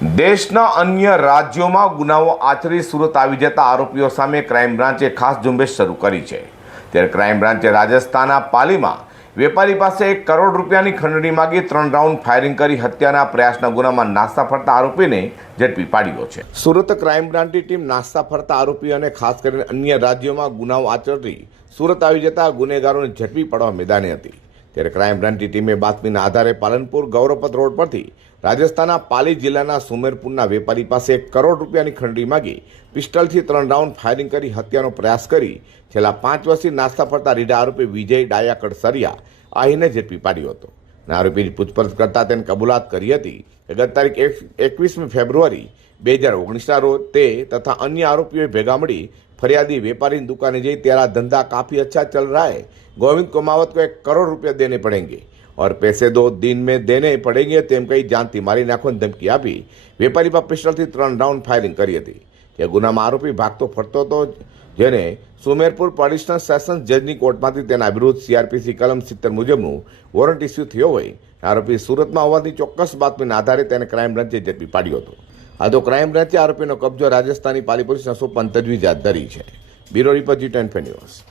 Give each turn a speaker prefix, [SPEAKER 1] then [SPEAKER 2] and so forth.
[SPEAKER 1] દેશના અન્ય રાજ્યોમાં ગુનાઓ આચરી સુરત આવી જતા આરોપીઓ સામે ક્રાઇમ બ્રાન્ચે ખાસ ઝુંબેશ શરૂ કરી છે. ત્યારે ક્રાઇમ બ્રાન્ચે રાજસ્થાનના પાલીમાં વેપારી પાસે એક કરોડ રૂપિયાની ખંડણી માગી ત્રણ રાઉન્ડ ફાયરિંગ કરી હત્યાના પ્રયાસના ગુનામાં નાસ્તા ફરતા આરોપીને ઝડપી પાડ્યો છે. સુરત ક્રાઇમ બ્રાન્ચની ટીમ નાસ્તા ફરતા આરોપી અને ખાસ કરીને અન્ય રાજ્યોમાં ગુનાઓ આચરી સુરત આવી જતા ગુનેગારોને ઝડપી પાડવા મેદાને હતી. ત્યારે ક્રાઇમ બ્રાન્ચની ટીમે બાતમીના આધારે પાલનપુર ગૌરવપત રોડ પરથી રાજસ્થાનના પાલી જિલ્લાના સુમેરપુરના વેપારી પાસે એક કરોડ રૂપિયાની ખંડરી માગી, પિસ્ટલથી ત્રણ રાઉન્ડ ફાયરિંગ કરી હત્યાનો પ્રયાસ કરી, છેલ્લા પાંચ વર્ષથી નાસ્તા ફરતા રીડા આરોપી વિજય ડાયાકડ સરિયા આહીને ઝડપી પાડ્યો હતો. અને આરોપીની પૂછપરછ કરતા તેને કબૂલાત કરી હતી કે ગત તારીખ એક એકવીસમી ફેબ્રુઆરી બે હજાર ઓગણીસના રોજ તે તથા અન્ય આરોપીઓએ ભેગા મળી फरियादी व्यापारी की दुकान जई तेरा धंधा काफी अच्छा चल रहा है गोविंद कुमावत को एक करोड़ रुपया देने पड़ेंगे और पैसे दो दिन में देने पड़ेंगे તેમ કહી જાનથી મારી નાખવાની ધમકી આપી વેપારી પર પિસ્ટલથી ત્રણ રાઉન્ડ ફાયરિંગ કરી હતી તે ગુનામાં આરોપી ભાગતો ફરતો હતો જેને સુમેરપુર એડિશનલ સેશન જજની કોર્ટમાંથી તેના વિરુદ્ધ સીઆરપીસી કલમ સિત્તેર મુજબનું વોરંટ ઇસ્યુ થયો હોય, આરોપી સુરતમાં હોવાથી ચોક્કસ બાતમીના આધારે તેને ક્રાઇમ બ્રાન્ચે ઝડપી પાડ્યો હતો. આ તો ક્રાઇમ બ્રાન્ચે આરોપીનો કબજો રાજસ્થાની પાલી પોલીસના સોંપવાની તજવીજ હાથ ધરી છે. Bureau report G ten news.